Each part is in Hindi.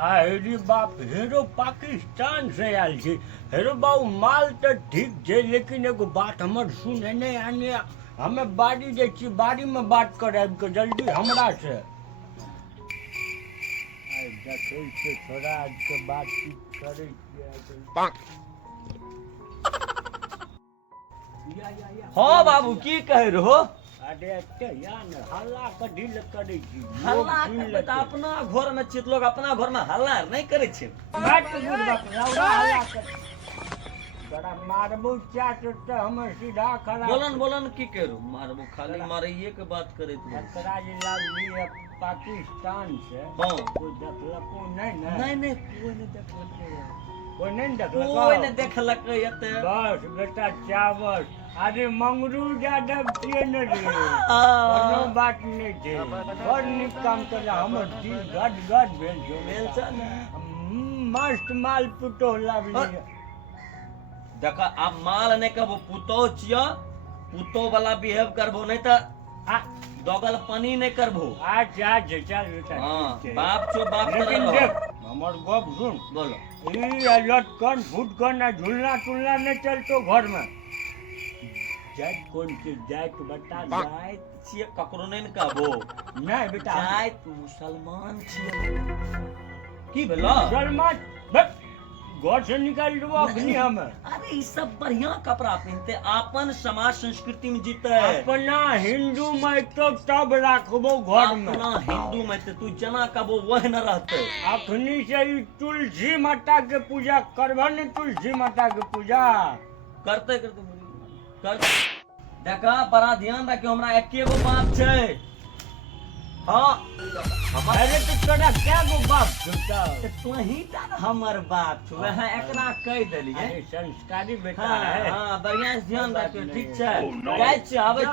हेरी बाप हेरो पाकिस्तान से आयल छी। हेरो बाबू माल तो ठीक है, लेकिन एगो बात हमर सुने नहीं आने। हमें बाड़ी जे छी, बाड़ी में बात कराब के जल्दी हमरा से। आइ देखै छै छोरा आज के बातचीत करै छियै। हाँ बाबू की कह रहो? अरे एते यान हल्ला कथी ले करै छी? हल्ला करबै त अपना घर में छित, लोग अपना घर में हल्ला नहीं करे छै। बात बुझ बाप रौरा हल्ला कर। बड़ा मारबो चाट त हमें सीधा खड़ा। बोलन की करू? मारबो खाली मारइए के बात करे तू। एकरा जे लागली है पाकिस्तान से। हाँ कोई देखलको नहीं ना? नहीं कोई नहीं देखलकै। कोई नहीं देखलको? कोई नहीं देखलकै एते। बस बेटा चावल। अरे मंगरू यादव छियै न रे। कोनो बात नहीं छै। बड़ नीक काम केला, हमर दिल गदगद भेल छै। मस्त माल पुटो लावली। देखा आप माल नहीं कहबो, पुतो छिया। पुतो वाला बिहेव करबो, नहीं तो दोगल पानी नहीं करबो। अच्छा चल बेटा। हाँ बाप छो बाप लेकिन रहो। देख हमर गप सुन। बोलो। ई लटकन फुटकन आ झूलना तुलना नहीं चलतो घर में। जात कौन चीज जात बता। जाइत छियै ककरो नहीं न कहबो। नहीं बेटा जाइत मुसलमान छियै। की भेलो? मुसलमान बस घर से निकाल दो अग्नि हमें। अरे ई सब बढ़िया कपड़ा पहनते, अपन समाज संस्कृति में जीते। अपना हिंदू में तो तब राखबो घर में। अपना हिंदू में तो तू जना कहबो वह न रहते। अखनी से ई तुलसी माता के पूजा करबो ने, तुलसी माता के पूजा करते कर। देखा बड़ा ध्यान रखियो, हमरा एके गो बाप छै। हाँ अरे तो तोरा क्या गो बाप छूटा? तू ही ता हमर बाप छु, वहाँ एकरा कह देलिए। अरे संस्कारी बेटा हाँ है। हाँ बढ़िया से ध्यान रखियो, ठीक छै? जाय छी, आबै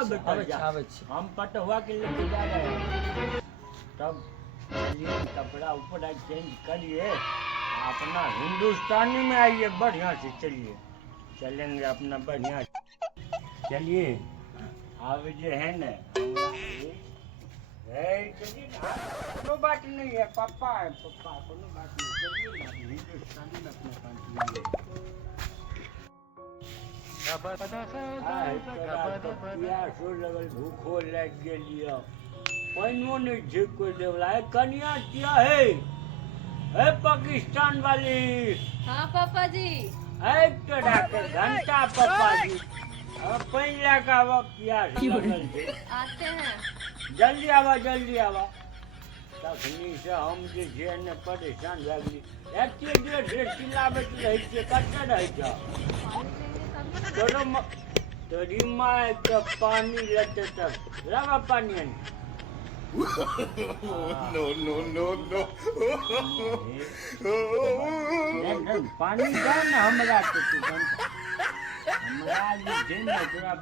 छी। हम पटवा के लेके जा रहे हैं। तब चलिए कपड़ा उपड़ा चेंज करिए, अपना हिंदुस्तानी में आइए बढ़िया से। चलिए चलेंगे अपना बढ़िया से। चलिए अब जो है न कोनो बात नहीं है। पापा है पापा, कोनो बात नहीं। चलिए ना हिंदुस्तानी में अपने प्यासो लगल, भूखो लग गेलिए, पानियो नहीं छै कोई देवला। कनिया किया है पाकिस्तान वाली? हाँ पापा जी। तोरा के घंटा पापा जी। अब पानी लेके आवा, प्यास लगल छै। आते हैं। जल्दी आवा। तखनी से हम जे छै ने परेशान भए गेली। एते देर से चिल्लाबैत रहै छियै, कतऽ रहै छ? तोरी माय के पानी लेते तक लगा पानी आनी। पानी दे ना हमरा के तू। हमरा जे छै ने तोरा